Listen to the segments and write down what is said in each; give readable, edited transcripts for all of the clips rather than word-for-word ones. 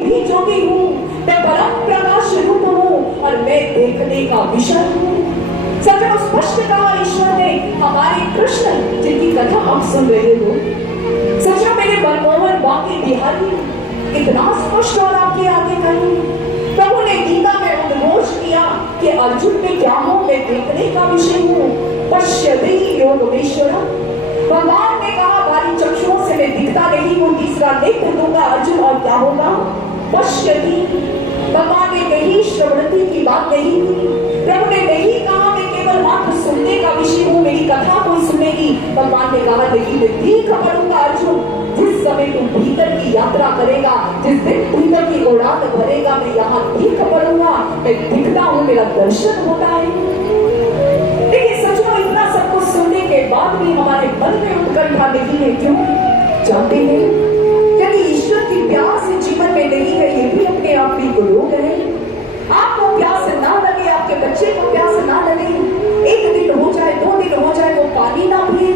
भी ज्योति हूँ, मैं परम प्रकाश रूप हूँ और मैं देखने का विषय हूँ। सचो स्पष्ट कहा ईश्वर ने हमारे कृष्ण जिनकी कथा आप सुन रहे हो। सचो मेरे मनमोहन बाकी बिहारी इतना स्पष्ट और आपके आगे कही। प्रभु ने गीता में उद्घोष किया कि अर्जुन में क्या हो, मैं देखने का विषय हूँ। पश्यति योगमेश्वरम, भगवान ने कहा भारी चक्षुओं से मैं दिखता नहीं हूँ, तीसरा नेत्र दूंगा अर्जुन और क्या होगा। पश्यति, भगवान ने कही श्रवणति की बात नहीं की। प्रभु ने नहीं कहा मैं केवल मात्र सुनने का विषय हूँ, मेरी कथा कोई सुनेगी। भगवान ने कहा नहीं, मैं दिख पड़ूंगा अर्जुन। जिस समय तुम भीतर की यात्रा करेगा, जिस दिन भीतर की उड़ान भरेगा, मैं यहाँ दिख पड़ूंगा, मैं दिखता हूँ, मेरा दर्शन होता है। लेकिन सच में इतना सब कुछ सुनने के बाद भी हमारे मन में उत्कंठा नहीं है। क्यों? जानते हैं, यदि ईश्वर की प्यास जीवन में नहीं है, ये भी अपने आप में को रोग है। आपको प्यास ना लगे, आपके बच्चे को प्यास ना लगे, एक दिन हो जाए, 2 दिन हो जाए, वो पानी ना पिए,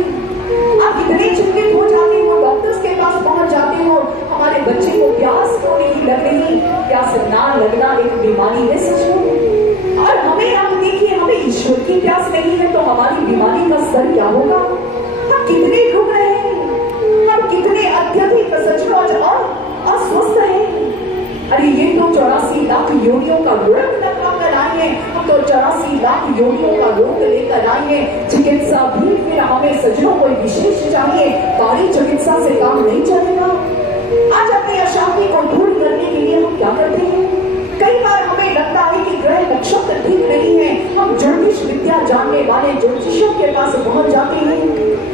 आप इतने चिंतित हो जाते हो, डॉक्टर्स के पास पहुंच जाते हो, हमारे बच्चे को प्यास क्यों नहीं लग रही। प्यास ना लगना एक बीमारी है सच में। और हमें आप देखिए, हमें ईश्वर की प्यास नहीं है तो हमारी बीमारी का स्तर क्या होगा। हम कितने रुक रहे हैं, हम कितने अत्यधिक सचमुच और अस्वस्थ हैं। अरे ये तो 84 लाख योनियों का रोग लगा कर आए हैं, हम तो 84 लाख योनियों का रोग लेकर आए हैं। चिकित्सा भी फिर हमें सजनों कोई विशेष चाहिए, बारी चिकित्सा से काम नहीं चलेगा। आज अपनी अशांति को दूर करने के लिए हम क्या करते हैं? कई बार हमें लगता है कि ग्रह नक्षत्र ठीक नहीं है, हम ज्योतिष विद्या जानने वाले ज्योतिषियों के पास पहुंच जाते हैं,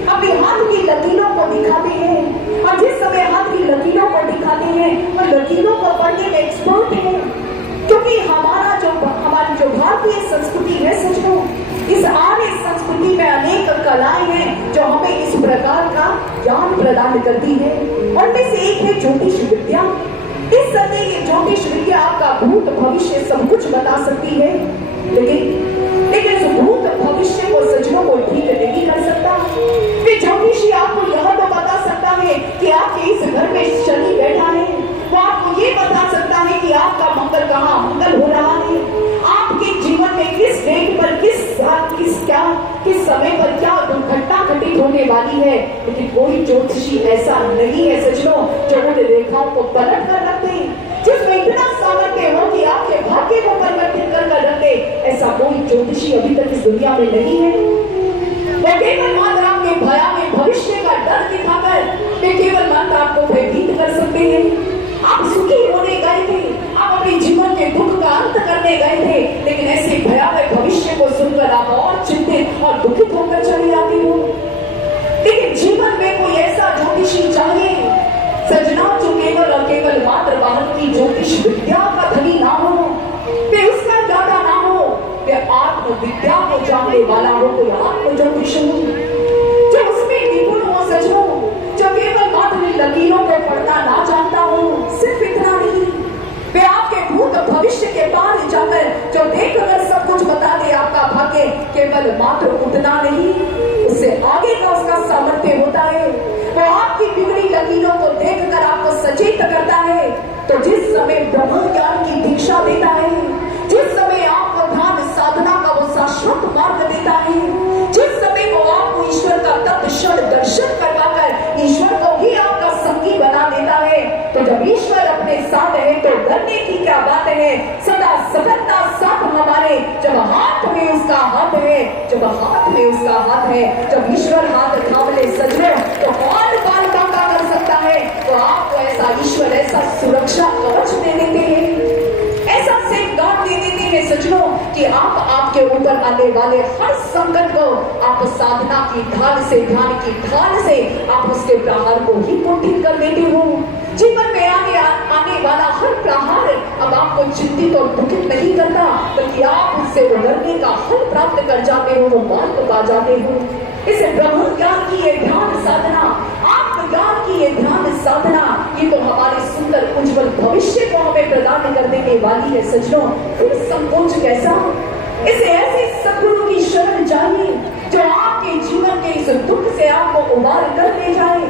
अपने हाथ की लकीरों को दिखाते हैं। और जिस समय हाथ की लकीरों को दिखाते हैं, और लकीरों को पढ़ने में एक्सपर्ट है, क्योंकि हमारी जो भारतीय संस्कृति है सचो, इस आर्य संस्कृति में अनेक कलाएं हैं जो हमें इस प्रकार का ज्ञान प्रदान करती है। उनमें से एक है ज्योतिष विद्या। इस समय ये ज्योतिष विद्या आपका भूत भविष्य सब कुछ बता सकती है, लेकिन इस भूत भविष्य को सजनों को ठीक नहीं कर सकता। फिर ज्योतिषी आपको यह तो बता सकता है कि आपके इस घर में शनि बैठा है, वो आपको ये बता सकता है कि आपका मंगल कहाँ मंगल हो रहा है, आपके जीवन में किस डेट पर, किस साल, किस समय पर क्या दुर्घटना घटित होने वाली है। लेकिन कोई ज्योतिषी ऐसा नहीं है सजनों जो उन रेखाओं को पलट कर रख दे, जिसमें इतना सामर्थ्य हो कि आपके भाग्य को परिवर्तित कर रख दे। ऐसा कोई ज्योतिषी अभी तक इस दुनिया में नहीं है। वो केवल मात्र आपके भया में भविष्य का डर दिखाकर वे केवल मात्र आपको भयभीत कर सकते हैं। आप सुखी होने गए थे, आप अपने जीवन के दुख का अंत करने गए थे, लेकिन ऐसे भयावह भविष्य को सुनकर आप और चिंतित और दुखित होकर चले जाते हो। लेकिन जीवन में कोई ऐसा ज्योतिषी चाहिए सजना जो केवल और केवल मात्र बाहर की ज्योतिष विद्या का धनी ना हो, वे उसका ज्यादा ना हो, वे आत्मविद्या को जानने वाला हो, कोई आत्म ज्योतिष हो जो उसमें निपुण हो सजनो, जो केवल मात्र लकीरों को पढ़ना ना जानता हो। सिर्फ इतना नहीं, वे आपके भूत भविष्य के पार जाकर जो देखकर सब कुछ बता दे आपका भाग्य, केवल मात्र उतना नहीं, उससे आगे का उसका सामर्थ्य होता है। वो आपकी बिगड़ी लकीरों को देखकर आपको सचेत करता है। तो जिस समय ब्रह्म ज्ञान की दीक्षा देता है, जिस समय आपको ध्यान साधना का वो शाश्वत मार्ग देता है, जिस समय वो आपको ईश्वर का तत्क्षण दर्शन करवाकर ईश्वर को ही आपका संगी बना देता है, तो जब ईश्वर अपने साथ है तो डरने की क्या बात है। सदा सफलता साथ हमारे, जब हाथ में उसका हाथ है, जब हाथ में उसका हाथ है, जब ईश्वर हाथ थाम ले सजनो तो कौन बाल बांका कर सकता है। तो आपको ऐसा ईश्वर ऐसा सुरक्षा कवच दे देते हैं, ऐसा सेफगार्ड दे देते हैं सजनों कि आप आपके ऊपर आने वाले हर संकट को आप साधना की ढाल से, ध्यान की ढाल से आप उसके प्रहार को ही कुंठित कर देते हो। जीवन में आने वाला हर प्रहार अब आपको चिंतित और दुखित नहीं करता, बल्कि आप उससे उबरने का हल प्राप्त कर जाते हो, वो मार्ग पा जाते हो। इस ब्रह्म ज्ञान की ये ध्यान साधना, आत्मज्ञान की ये ध्यान साधना, ये तो हमारे सुंदर उज्जवल भविष्य को हमें प्रदान कर देने वाली है सजनों। फिर संकोच कैसा? इसे ऐसे सद्गुरु की शरण जाइए जो आपके जीवन के इस दुख से आपको उबार कर ले जाए,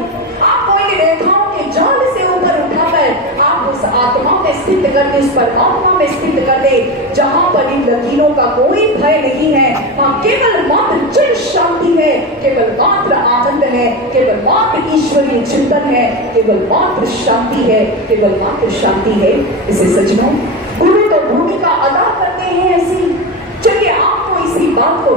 आपको इन रेखाओं के जाल से ऊपर उठाकर आप उस आत्मा में स्थित कर दे, उस परमात्मा में स्थित कर दे, जहां पर इन लकीरों का कोई भय नहीं है। वहां केवल मात्र चिर शांति है, केवल मात्र आनंद है, केवल मात्र ईश्वरीय चिंतन है, केवल मात्र शांति है, केवल मात्र शांति है। इसे सजनों, गुरु तो भूमिका अदा करते हैं ऐसी। चलिए आपको इसी बात को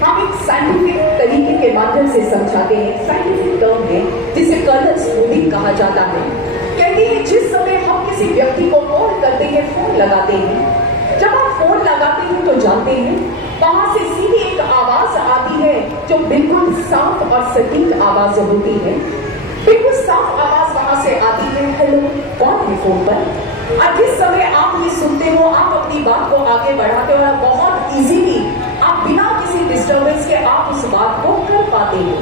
हम एक साइंटिफिक तरीके के माध्यम से समझाते हैं। साइंटिफिक टर्म है जिसे कर्नल स्मूथिंग कहा जाता है। कहते हैं जिस समय हम किसी व्यक्ति को कॉल करते हैं, फोन लगाते हैं, जब आप फोन लगाते हैं तो जानते हैं वहां से सीधी एक आवाज आती है जो बिल्कुल साफ और सटीक आवाज होती है। बिल्कुल साफ आवाज वहां से आती है, हेलो, कौन है फोन पर? और जिस समय आप ये सुनते हो, आप अपनी बात को आगे बढ़ाते हो और बहुत इजीली, आप बिना किसी डिस्टर्बेंस के आप उस बात को कर पाते हो।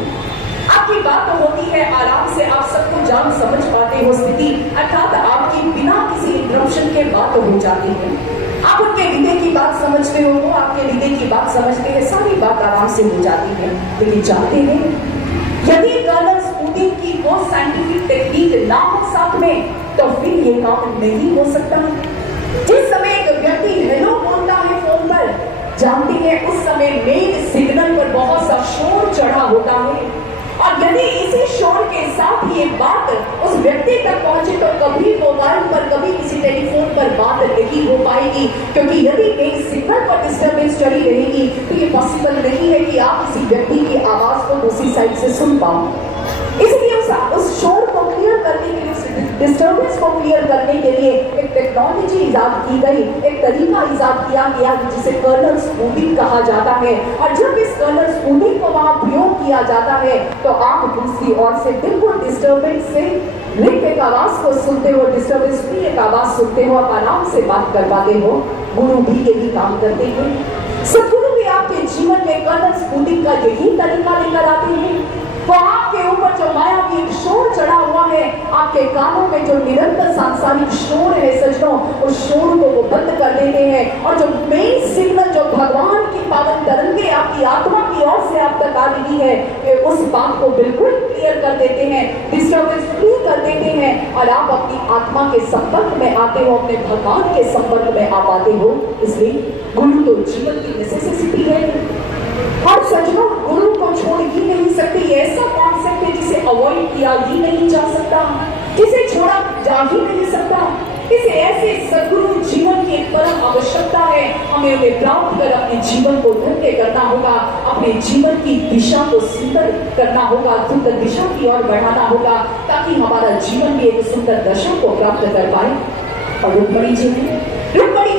आपकी बात तो होती है आराम से, आप सबको जान समझ पाते हो स्थिति, अर्थात आपकी बिना किसी इंटरप्शन के बात हो जाती है। आप उनके हृदय की बात समझते हो, वो आपके हृदय की बात समझते हैं, सारी बात आराम से हो जाती है। लेकिन जानते हैं, यदि कर्नल स्मूथिंग की वो साइंटिफिक टेक्निक ना हो साथ में, तो फिर ये काम नहीं हो सकता। जिस समय एक व्यक्ति हेलो बोलता है फोन पर, जानते हैं उस समय मेन सिग्नल पर बहुत सा शोर चढ़ा होता है, और यदि इसी शोर के साथ ये बात उस व्यक्ति तक पहुंचे तो कभी मोबाइल पर, कभी किसी टेलीफोन पर बात नहीं हो पाएगी, क्योंकि यदि मेन सिग्नल पर डिस्टर्बेंस चढ़ी रहेगी तो ये पॉसिबल नहीं है कि आप किसी व्यक्ति की आवाज को दूसरी साइड से सुन पाओ। इसलिए उस शोर को क्लियर करने के लिए, डिस्टर्बेंस को क्लियर करने के लिए एक टेक्नोलॉजी इजाद की गई, एक तरीका इजाद किया गया जिसे कर्नल स्मूथिंग कहा जाता है। और जब इस कर्नल स्मूथिंग को वहां प्रयोग किया जाता है तो आप दूसरी ओर से बिल्कुल डिस्टर्बेंस से रिक्त एक आवाज को सुनते हो, डिस्टर्बेंस फ्री एक आवाज सुनते हो, आप आराम से बात कर पाते हो। गुरु भी यही काम करते हैं, सदगुरु भी आपके जीवन में कर्नल स्मूथिंग का यही तरीका लेकर आते हैं। वो आपके ऊपर जो मायावी एक शोर चढ़ा हुआ है, आपके कानों में जो निरंतर सांसारिक शोर है सजनों, उस शोर को वो बंद कर देते हैं, और जो मेन सिग्नल, जो भगवान की पावन तरंगे आपकी आत्मा की ओर से आप तक आ रही है, उस बात को बिल्कुल क्लियर कर देते हैं, डिस्टर्बेंस फ्री कर देते हैं, और आप अपनी आत्मा के संपर्क में आते हो, अपने भगवान के संपर्क में आप आते हो। इसलिए गुरु तो जीवन की नेसेसिटी है, और सजनों गुरु को छोड़ ही नहीं सकते। ये ऐसा कॉन्सेप्ट है जिसे अवॉइड किया ही नहीं जा सकता, जिसे छोड़ा जा ही नहीं सकता। इसे ऐसे सदगुरु जीवन की एक परम आवश्यकता है। हमें उन्हें प्राप्त कर अपने जीवन को धन्य करना होगा, अपने जीवन की दिशा को सुंदर करना होगा, सुंदर दिशा की ओर बढ़ाना होगा, ताकि हमारा जीवन भी एक सुंदर दशा को प्राप्त कर पाए। और रुक्मणी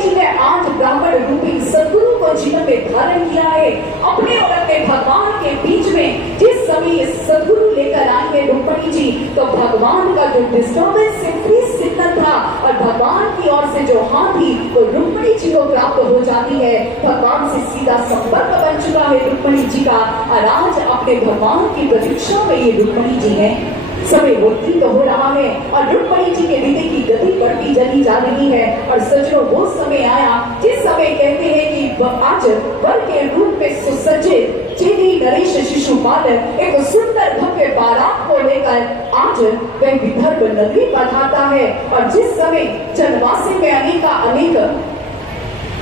जी ने आज ब्राह्मण रूपी सदगुरु को जीवन में धारण किया है। अपने और अपने भगवान के बीच में जिस समय सदगुरु लेकर आई है रुक्मणी जी, तो भगवान का जो डिस्टर्बेंस से फ्री सिग्नल था और भगवान की ओर से जो हाँ थी, वो रुक्मणी जी को प्राप्त हो जाती है। भगवान से सीधा संपर्क बन चुका है रुक्मणी जी का, और आज अपने भगवान की प्रतीक्षा में ये रुक्मणी जी है। समय व्यतीत हो रहा है और रुक्मणी जी के हृदय की गति बढ़ती चली जा रही है। और सजनों वो समय आया जिस समय कहते हैं कि आज वर के रूप में सुसज्जित चेदी नरेश शिशुपाल एक सुंदर भव्य बारात को लेकर आज वह विदर्भ नगरी पधारता है। और जिस समय जनवासी में अनेक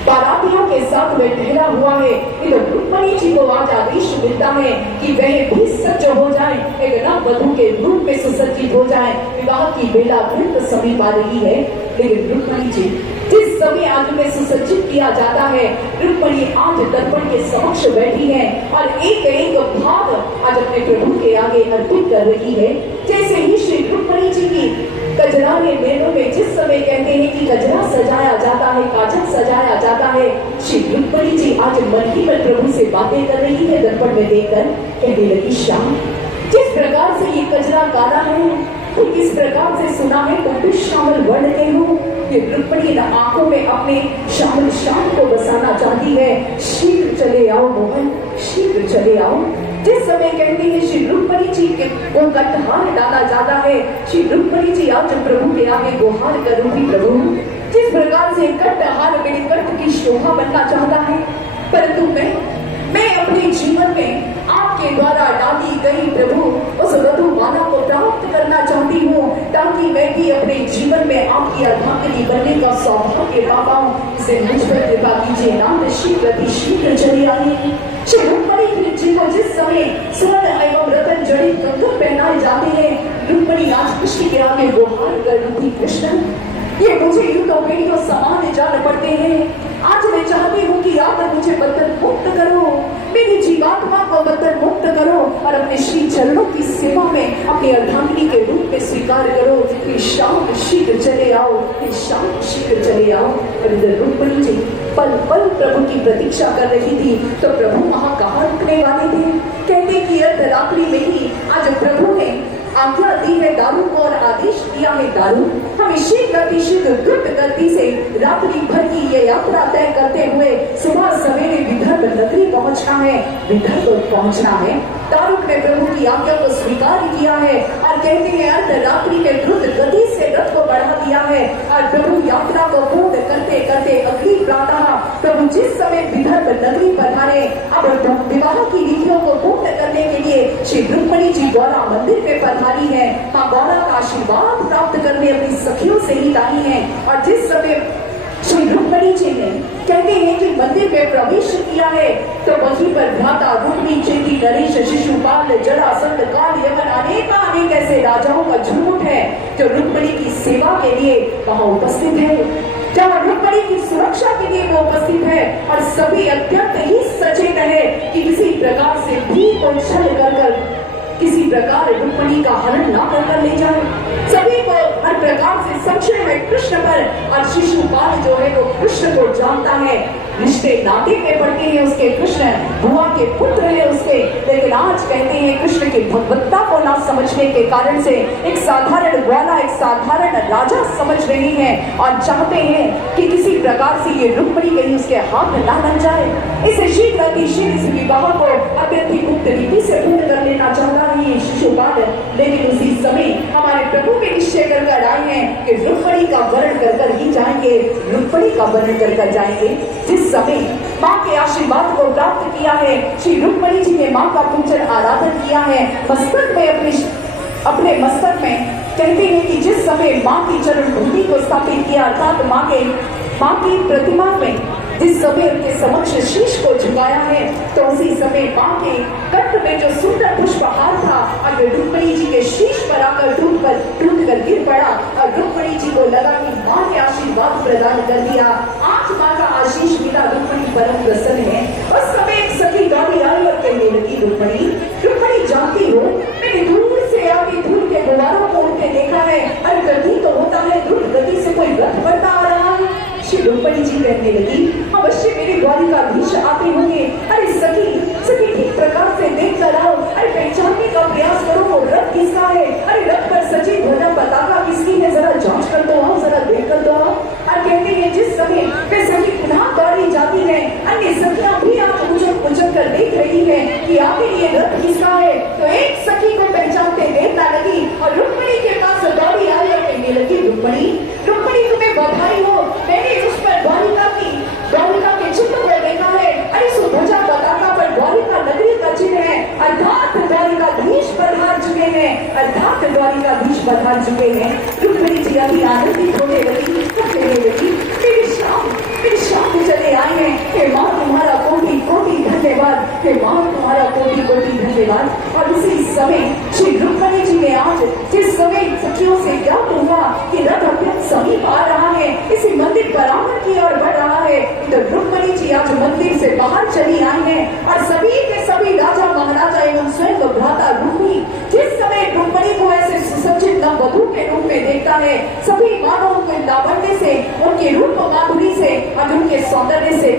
बारातियों के साथ में ठहरा हुआ है, तो रुक्मणी जी को आज आदेश मिलता है कि वह भी सज्ज हो जाए, एक नववधू के रूप में सुसज्जित हो जाए। विवाह की बेला वृत्त समीप आ रही है, लेकिन रुक्मणी जी जिस समय आज में सुसज्जित किया जाता है, रुक्मणी आज दर्पण के समक्ष बैठी है और एक एक भाव आज अपने प्रभु के आगे अर्पित कर रही है। जैसे ही श्री रुक्मणी जी की कजराने मेलों में जिस समय कहते हैं कि कजरा सजाया जाता है, काजल सजाया जाता है, श्री रुक्मणी जी आज मन ही मन प्रभु से बातें कर रही है। दर्पण में देखकर कहने लगी, श्याम जिस प्रकार से ये कजरा गाना है, तो किस प्रकार से सुना है, तो श्यामल वर्ण के हो। ये रुक्मणी आंखों में अपने श्यामल श्याम को बसाना चाहती है। शीघ्र चले आओ मोहन, शीघ्र चले आओ। जिस समय कहती है श्री रुक्मणी जी के वो कंठहार डाला जाता है, श्री रुक्मणी जी आज प्रभु के आगे गुहार करूंगी, प्रभु जिस प्रकार से कंठहार मेरे कंठ की शोभा बनना चाहता है, परंतु मैं अपने जीवन में आपके आपके द्वारा डाली गई प्रभु उस वधुमाला को प्राप्त करना चाहती हूँ, ताकि मैं भी अपने जीवन में आपकी अर्धांगिनी बनने का सौभाग्य पा पाऊं। इसे मुझ पर कृपा कीजिए। नाम शीघ्र शीघ्र चली आई। श्री रुक्मिणी जी को जिस समय स्वर्ण एवं रतन जड़ित कंगन पहनाए जाते हैं, रुक्मिणी आज कृष्ण के आगे गुहार कर रही थी, कृष्ण ये मुझे यूं तो बेड़ियों समान जान पड़ते हैं। आज मैं चाहती हूँ कि आप मुझे बंधन मुक्त करो, मेरी जीवात्मा को बंधन मुक्त करो और अपने श्री चरणों की सेवा में अपनी अर्धांगिनी के रूप में स्वीकार करो। कि शाम शीघ्र चले आओ, कि शाम शीघ्र चले आओ। और इधर रुक्मिणी जी पल पल प्रभु की प्रतीक्षा कर रही थी, तो प्रभु वहां कहाँ रुकने वाले थे। कहते कि अर्धरात्रि में ही आज प्रभु ने आज्ञा दी है दारू को और आदेश दिया है दारू हमें शीघ्र द्रुत गति से रात्रि भर की ये यात्रा तय करते हुए सुबह सवेरे विदर्भ नगरी पहुंचना है, विदर्भ पहुंचना है। दारुक ने प्रभु की आज्ञा को स्वीकार किया है और कहते हैं अर्धरात्रि में द्रुत गति से रथ को बढ़ा दिया है और प्रभु यात्रा को पूर्ण करते करते अगली प्रातः प्रभु जिस समय विदर्भ नगरी पधारे, अब विवाह की विधियों को पूर्ण करने के लिए श्री रुक्मिणी जी गौरा मंदिर में पधारी है। मां गौरा का आशीर्वाद प्राप्त करने अपनी सखियों से ही आई है। और जिस समय श्री रुक्मिणी जी ने कहते हैं कि मंदिर में प्रवेश किया है, तो वहीं पर भ्राता रुक्मिणी चेती नरेश शिशुपाल जरासंध काल यमन अनेक ऐसे राजाओं का झुंड है जो रुक्मिणी की सेवा के लिए वहां उपस्थित है, जहाँ रुक्मिणी की सुरक्षा के लिए वो उपस्थित है और सभी अत्यंत ही सचेत है कि किसी प्रकार से भी कोई छल कर किसी प्रकार रुक्मिणी का हरण ना कर ले जाए। सभी को हर प्रकार से संशय है कृष्ण पर और शिशुपाल जो है वो कृष्ण को जानता है, रिश्ते नाते में पड़ते हैं उसके, कृष्ण बुआ के पुत्र है उसके। लेकिन आज कहते हैं कृष्ण की भगवत्ता को ना समझने के कारण से एक साधारण ग्वाला, एक साधारण राजा समझ रही है और चाहते हैं कि किसी प्रकार से ये रुक्मिणी कहीं उसके हाथ ना लग जाए। इसे शीघ्र इस विवाह को अत्यंत ही गुप्त रीति से पूर्ण कर लेना चाहता है ये शिशुपाल। लेकिन उसी समय हमारे प्रभु के निश्चय कर आए हैं कि रुक्मिणी का वर्ण कर ही जाएंगे, रुक्मिणी का वर्ण कर जाएंगे। जिस समय माँ के आशीर्वाद को प्राप्त किया है, श्री रुक्मिणी जी ने माँ का पूजन आराधन किया है, मस्तक में अपने मस्तक में कहते हैं कि जिस समय माँ की चरण भूमि को स्थापित किया अर्थात माँ की प्रतिमा में जिस समय उनके समक्ष शीश को झुकाया है, तो उसी समय माँ के कंठ में जो सुंदर पुष्पहार था अगर रुक्मिणी जी के शीश पर आकर टूट कर गिर पड़ा और रुक्मिणी जी को लगा कि माँ ने आशीर्वाद प्रदान कर दिया, आज माँ का आशीष मिला, रुक्मिणी परम प्रसन्न है। उस समय एक सखी दौड़ी आई और कहने लगी, रुक्मिणी जानती हो मैंने दूर से आगे धूल के गुब्बारों को उड़ते देखा है, अरे गति तो होता है द्रुत गति से कोई रथ बढ़ता आ रहा है। श्री रुक्मिणी जी कहने लगी, अवश्य मेरे द्वारिकाधीश आते होंगे। अरे सखी ठीक प्रकार से देख कर आओ, अरे पहचानने का प्रयास करो वो रथ किसका है, अरे रथ पर सजी ध्वजा पताका किसकी है, जरा जांच कर दो आओ, जरा देख कर दो आओ। और कहते हैं जिस समय वे सखी पुनः दौड़ी जाती है, अन्य सखियां भी आप उछल कर देख रही है कि आखिर ये रथ किसका है, तो एक सखी को पहचानते देर ना लगी और रुक्मिणी के पास दौड़ी आई और कहने लगी, रुक्मिणी तुम्हें बधाई हो, मैंने उस पर द्वारिका के चिन्ह को देखा है, अरे सुध्वजा पताका पर द्वारिका नगरी का चिन्ह है, अर्थात द्वारिकाधीश पधार चुके हैं। रुक्मिणी जी अभी आनंदित होने लगी, कहने लगी, मेरी शाम चले आए हैं, हे माँ तुम्हारा कोटि कोटि धन्यवाद, हे माँ तुम्हारा कोटि कोटि धन्यवाद। और इसी समय श्री रुक्मिणी जी ने आज जिस समय सखियों से ज्ञात हुआ कि रथ अत्यंत समीप आ रहा है, इसी मंदिर प्रांगण की ओर बढ़ रहा है, तो रुक्मिणी जी आज मंदिर से बाहर चली आई हैं और सभी के सभी राजा महाराजा एवं स्वयं भ्राता रुक्मिणी जिस समय रुक्मिणी को ऐसे सुसज्जित नववधू के रूप में देखता है, सभी मानवों के लावण्य से, उनके रूप माधुरी से और उनके सौंदर्य से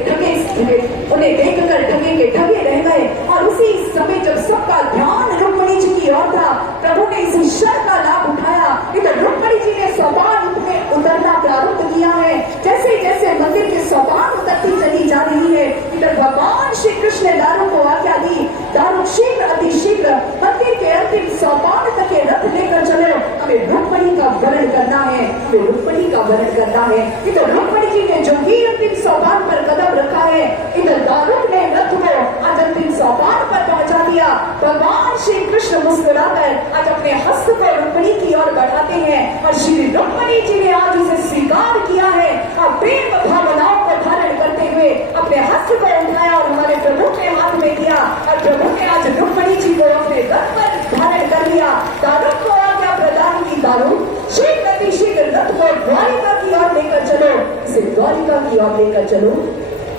उन्हें देखकर ठगे रह गए। और उसी समय जब सबका ध्यान रुक्मिणी जी की ओर था, प्रभु ने इस ईश्वर का लाभ उठाया। इधर रुक्मिणी जी ने सोपान में उतरना प्रारंभ किया है, जैसे जैसे मंदिर के सोपान उतरती चली जा रही है, इधर भगवान श्री कृष्ण ने दारू को आज्ञा दी, दारू शीघ्र अतिशीघ्र मंदिर के अंतिम सोपान तक के रथ लेकर चलो, हमें रुक्मिणी का वर्ण करना है, हमें रुक्मिणी का वर्ण करना है। इधर रुक्मिणी जी ने जो भी अंतिम सोपान पर कदम रखा है, इधर दारू ने रथ को आज अंतिम सोपान पर पहुंचा दिया। भगवान श्री कृष्ण मुस्कुराकर आज अपने हस्त को रुक्मिणी की ओर बढ़ाते हैं और श्री रुक्मिणी जी ने आज उसे स्वीकार किया है और प्रेम भावनाओं को धारण करते हुए अपने हस्त को उठाया और हमारे प्रभु के हाथ में दिया और प्रभु ने आज रुक्मिणी जी को अपने रथ पर धारण कर लिया। दारुक को आज्ञा प्रदान की, दारुक शीघ्र रथ को द्वारिका की ओर लेकर चलो, इसे द्वारिका की ओर लेकर चलो।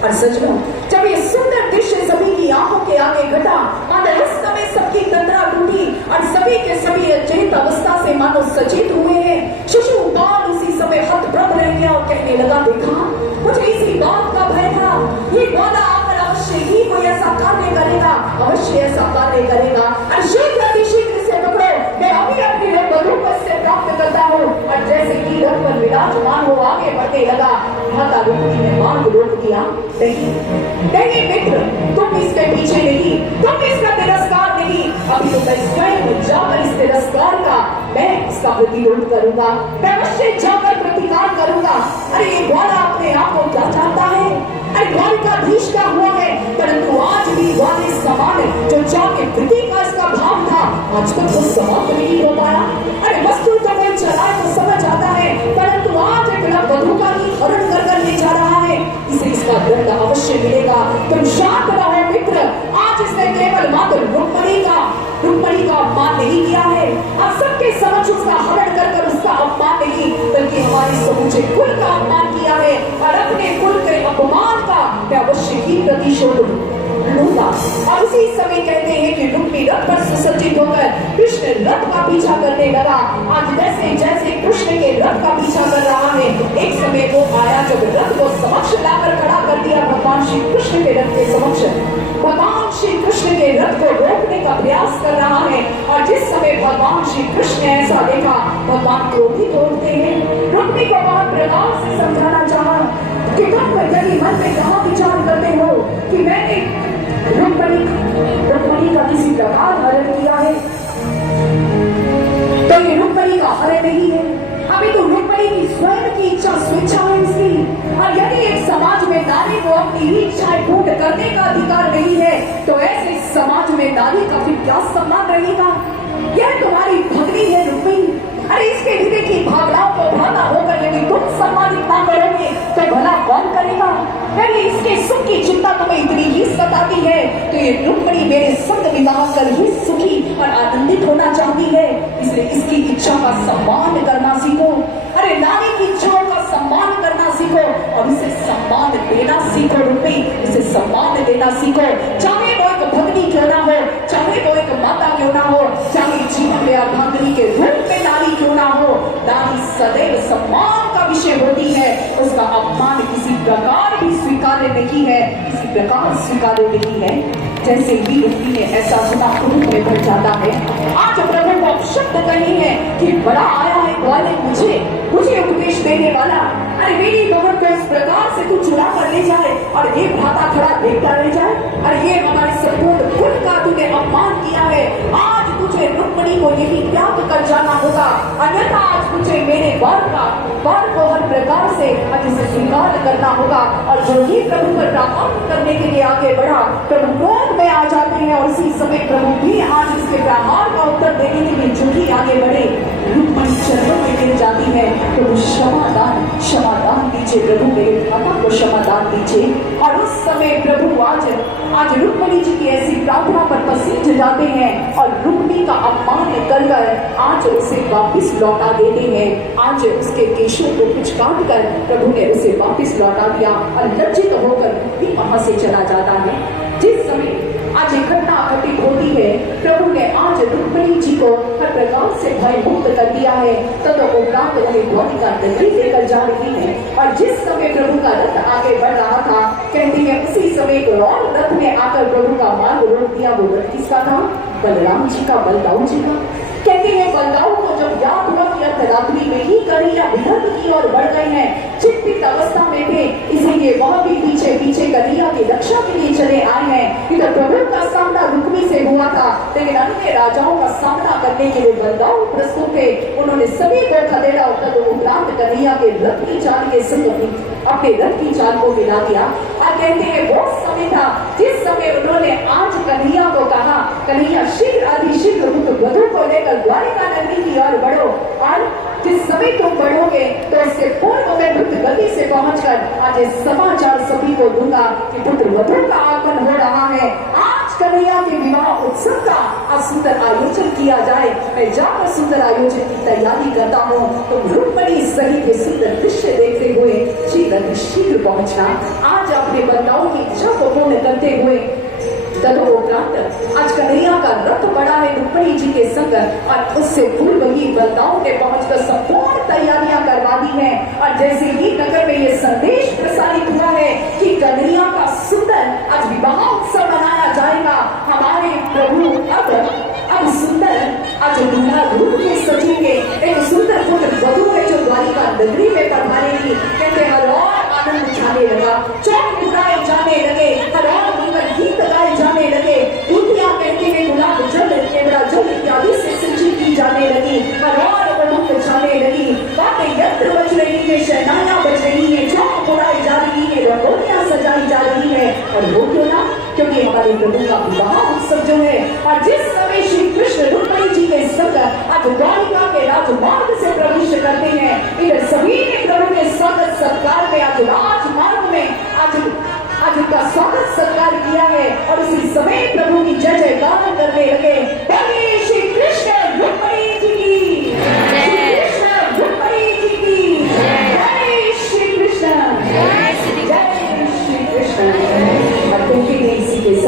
और सच में जब ये सुंदर दृश्य सभी की आंखों के आगे घटा, मानो उस समय सबकी तंद्रा टूटी और सभी के सभी अचेत अवस्था से मानो सचेत हुए हैं। शिशुपाल उसी समय हतप्रभ रह गया और कहने लगा, देखा मुझे इसी बात का भय था, ये ग्वाला आकर अवश्य ही कोई ऐसा कार्य करेगा, अवश्य ऐसा कार्य करेगा और शीघ्र से पकड़ो, मैं अभी अपनी बधू को इससे प्राप्त करता हूँ। और जैसे ही रथ पर विराजमान हो आगे बढ़ने लगा, माता रुक्मिणी ने मार्ग रोक दिया। नहीं मित्र, तुम इसके पीछे नहीं, तुम इसका तिरस्कार नहीं, अभी तो मैं स्वयं जाकर इस तिरस्कार का मैं इसका प्रतिरोध करूंगा, मैं अवश्य जाकर प्रतिकार करूंगा। अरे ये ग्वाला अपने आप को क्या चाहता है? अरे द्वारिकाधीश का हुआ है, परंतु आज भी ग्वाले समान जो जाके वृद्धि का इसका भाव था, आज तक वो समाप्त नहीं हो पाया। अरे वस्तु तो कोई चलाए तो समझ आता है, परंतु आज एक वधू का ही हरण कर ले जा रहा है, इसे इसका दंड अवश्य मिलेगा। तुम शांत रहो मित्र, आज इसने केवल मात्र रुक्मिणी का अपमान नहीं किया है, आप सबके समक्ष उसका हरण कर उसका अपमान नहीं, बल्कि हमारे समूचे कुल का अपमान किया है और अपने कुल के अपमान का मैं अवश्य ही प्रतिशोध लूंगा। और उसी समय कहते हैं कि रुक्मिणी रथ पर सुसज्जित होकर कृष्ण रथ का पीछा करने लगा। आज जैसे जैसे कृष्ण के रथ का पीछा कर रहा है, एक समय वो आया जब रथ को समक्ष लाकर खड़ा कर दिया भगवान श्री कृष्ण के रथ के समक्ष। भगवान श्री कृष्ण के रथ को रोकने का प्रयास कर रहा है और जिस समय भगवान श्री कृष्ण ने ऐसा देखा, भगवान क्रोधित होते हैं। रुक्मिणी को बहुत प्रकार से समझाना चाहा कि तुम यदि मन में कहाँ विचार करते हो कि मैंने रुक्मिणी का किसी प्रकार हरण किया है, तो ये रुक्मिणी का हरण नहीं है, अभी तो रुक्मिणी की स्वयं की इच्छा स्वेच्छा है इसकी। और यदि एक समाज में नारी को अपनी इच्छाएं पूर्ण करने का अधिकार नहीं है, तो ऐसे समाज में नारी का फिर क्या सम्मान रहेगा? यह तुम्हारी भगनी है रुक्मिणी। अरे इसके हृदय की भावनाओं को भाना होकर यदि तुम सम्मानित ना करोगे तो भला कौन करेगा? यदि इसके सुख की चिंता तुम्हें इतनी ही सताती है, तो ये रुक्मिणी मेरे संग विवाह कर ही सुखी और आनंदित होना चाहती है, इसलिए इसकी इच्छा का सम्मान करना सीखो। अरे नारी की इच्छाओं का सम्मान करना सीखो और इसे सम्मान देना सीखो। रुक्मिणी, इसे सम्मान देना सीखो, चाहे वो एक भगनी क्यों ना हो, चाहे वो एक माता क्यों ना हो, चाहे जीवन में अर्धांगिनी के रूप में नारी क्यों ना हो, नारी सदैव सम्मान का विषय होती है। उसका अपमान किसी प्रकार भी स्वीकार्य नहीं है, किसी प्रकार स्वीकार्य नहीं है। जैसे ही रुक्मिणी ने ऐसा सुना, क्रोध में भर जाता है। आज प्रभु को शब्द कहे हैं कि बड़ा आया है ग्वाले मुझे उपदेश देने वाला। अरे मेरी बहन को इस प्रकार से तू चुरा कर ले जाए और ये भ्राता खड़ा देखता रह जाए, अरे ये हमारे संपूर्ण कुल का तूने अपमान किया है। आज तुझे रुक्मिणी को यही त्याग कर जाना होगा, अन्यथा आज तुझे मेरे वर को हर प्रकार से आज इसे स्वीकार करना होगा। और जो ही प्रभु पर प्रार्थना करने के लिए आगे बढ़ा, प्रभु क्रोध में आ जाते हैं और उसी समय प्रभु भी आज इसके प्रहार का उत्तर देने के लिए जो ही आगे बढ़े, रुक्मिणी चरणों में गिर जाती है। प्रभु क्षमादान दीजिए, प्रभु मेरे भ्राता को क्षमादान दीजिए। और उस समय प्रभु आज रुक्मिणी जी की ऐसी प्रार्थना पर पसीज जाते हैं और रुक्मिणी का अपमान कर आज उसे वापिस लौटा देते हैं। आज उसके केशों को कुछ काट कर प्रभु ने उसे वापिस लौटा दिया और लज्जित होकर भी वहां से चला जाता है। जिस समय आज एक घटना घटित होती है, प्रभु ने आज रुक्मिणी जी को हर प्रकार से भय मुक्त कर दिया है, तब तो उपरांत उन्हें द्वारिका नगरी लेकर जा रही है। और जिस समय प्रभु का रथ आगे बढ़ रहा था, कहती है उसी समय एक और रथ ने आकर प्रभु का मार्ग रोक दिया। वो रथ किसका था? बलराम जी का, बलदाऊ जी का। कहते हैं बंदाओं को जब याद हुआ कि अर्धरात्रि में ही कन्हैया विदर्भ की ओर बढ़ गए हैं, चिंतित अवस्था में थे, इसीलिए वह भी पीछे पीछे कन्हैया की रक्षा के लिए चले आए हैं। इधर प्रभु का सामना रुक्मी से हुआ था, लेकिन अन्य राजाओं का सामना करने के लिए बंदाओ प्रस्तुत थे। उन्होंने सभी को खदेड़ा और उपरांत कन्हैया के रथ की चाल के संग अपने रथ की चाल को मिला दिया। और कहते हैं वो समय था जिस समय उन्होंने आज कन्हैया को कहा, कन्हैया शीघ्र अतिशीघ्र वधु को लेकर द्वारिका नगरी की ओर बढ़ो, और जिस समय तुम बढ़ोगे तो उससे पूर्व में द्रुत गति से पहुंचकर आज समाचार सभी को दूंगा कि पुत्र वधु का आगमन हो रहा है। आज कन्हैया के विवाह उत्सव का सुंदर आयोजन किया जाए। मैं जाकर सुंदर आयोजन की तैयारी करता हूँ, तुम रुक्मिणी सहित ये सुंदर दृश्य देखते हुए शीघ्र पहुंचना। आज अपने बंदाओं की इच्छा को पूर्ण करते हुए तदुपरांत आज कन्हैया का रथ बड़ा है रुक्मिणी जी के संग, और उससे पूर्व ही बंदाओं ने पहुंचकर संपूर्ण तैयारियां करवा दी हैं। और जैसे ही नगर में ये संदेश प्रसारित हुआ है कि कन्हैया का सुंदर आज विवाह उत्सव मनाया जाएगा, हमारे प्रभु अब सुंदर आज दूल्हा रूप में सजेंगे, एक सुंदर पुत्र वधु है जो द्वारिका नगरी में पधारेगी। कहते हर और आनंद छाने लगा, चौक उड़ाए जाने लगे, हर और मंगल गीत गाए जाने लगे, दूतियां कहते हैं गुलाब जल केवड़ा जल इत्यादि से सिंची की जाने लगी, हर और उमंग छाने लगी, बातें यंत्र बज रही है, शहनाइयां बज रही है, चौक उड़ाई जा रही है, रंगोलियां सजाई जा रही है। और वो क्यों ना, क्योंकि हमारे प्रभु का विवाह उत्सव जो है, और जिस समय श्री कृष्ण रुक्मिणी जी के संग आज द्वारिका के राजमार्ग से प्रवेश करते हैं, इधर सभी ने प्रभु के स्वागत सत्कार में आज राजमार्ग में आज उनका स्वागत सत्कार किया है। और इसी समय प्रभु की जय जयकार करने लगे।